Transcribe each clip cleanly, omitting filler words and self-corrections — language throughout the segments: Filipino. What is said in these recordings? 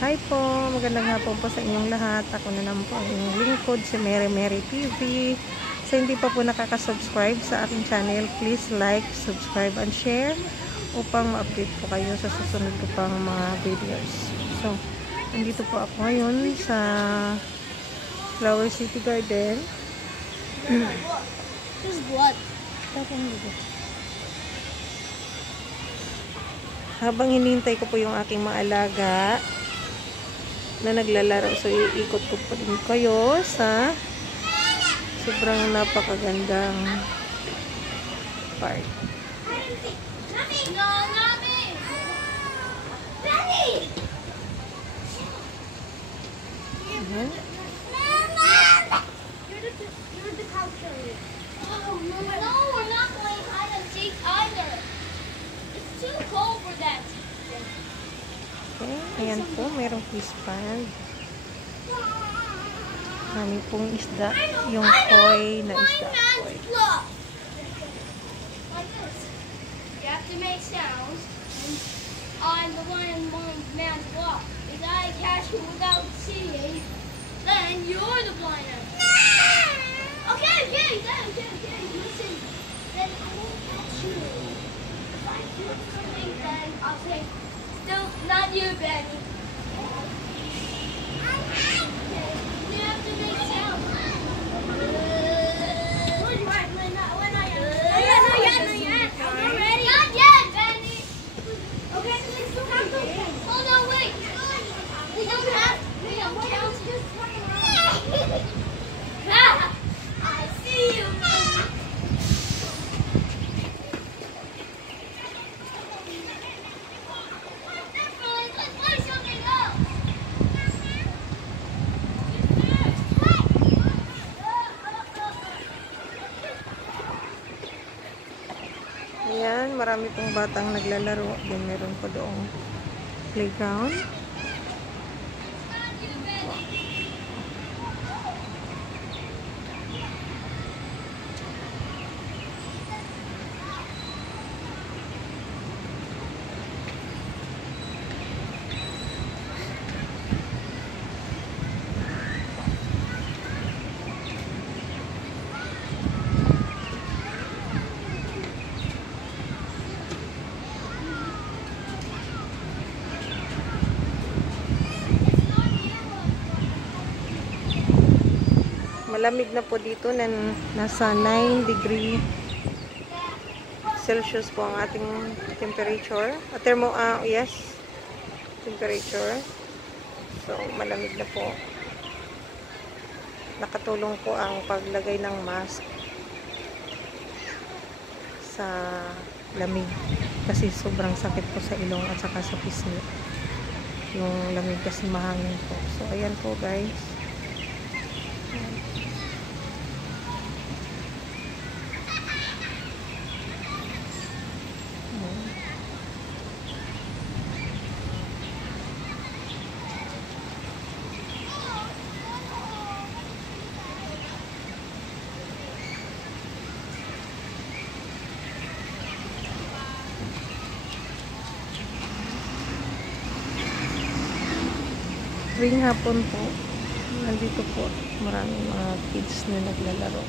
Hi po, magandang hapon po sa inyong lahat. Ako na naman po ang inyong lingkod, si Mary Mary TV. Sa hindi pa po nakaka-subscribe sa aking channel, please like, subscribe, and share upang ma-update po kayo sa susunod ko pang mga videos. So, nandito po ako ngayon sa Flower City Garden. This is blood. Habang hinihintay ko po yung aking mga alaga na naglalaro, so iikot ko po din kayo sa sobrang napakagandang park. No, not me. Benny. You're the cow killer. Oh no, we're not playing hide and seek either. It's too cold for that. Okay, ayan po, merong fish pond. Marami pong isda, yung koi na isda. Koi. Like this. You have to make sounds on the one man's block. If I catch you without seeing, then you're the blinder. Okay. Listen. Then I won't catch you. If I do something, then I'll say, still not you, Benny. You have to make sounds. Not yet. I'm ready. Not yet, Benny. Okay, so let's do something. Oh no, wait. We don't have. We don't count. Just running around. I see you. Let's play something else. Ayan, marami pong batang naglalaro. Then meron po doong playground. Malamig na po dito na nasa 9 degree Celsius po ang ating temperature. Yes, temperature. So, malamig na po. Nakatulong po ang paglagay ng mask sa lamig. Kasi sobrang sakit po sa ilong at saka sa pisngi. Yung lamig kasi mahangin po. So, ayan po guys. Tuwing hapon po, nandito po maraming mga kids na naglalaro.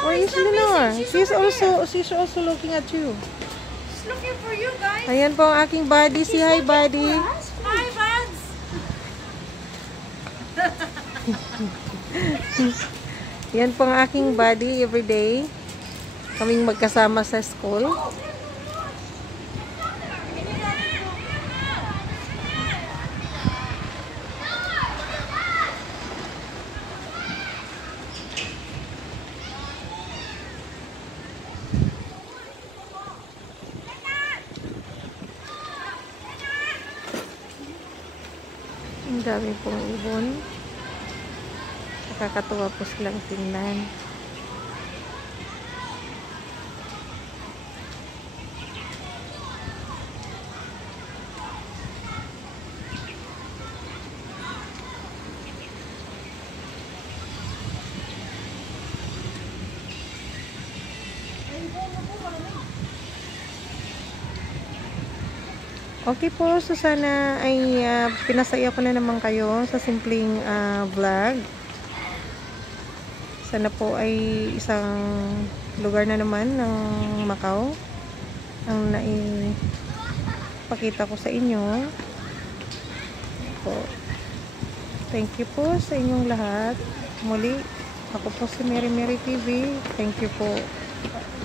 Where is Lenore? She's also looking at you. She's looking for you guys. Ayan po ang aking buddy. Say hi, buddy. Hi, buds. Yan po ang aking buddy everyday. Kaming magkasama sa school. Ang dami pong ibon. Nakakatuwa po silang tingnan. Okay po, so sana ay pinasaya ko na naman kayo sa simpleng vlog. Sana po ay isang lugar na naman ng Macau ang naipakita ko sa inyo. Po. Thank you po sa inyong lahat. Muli, ako po si Mary Mary TV. Thank you po.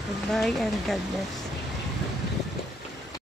Goodbye and God bless.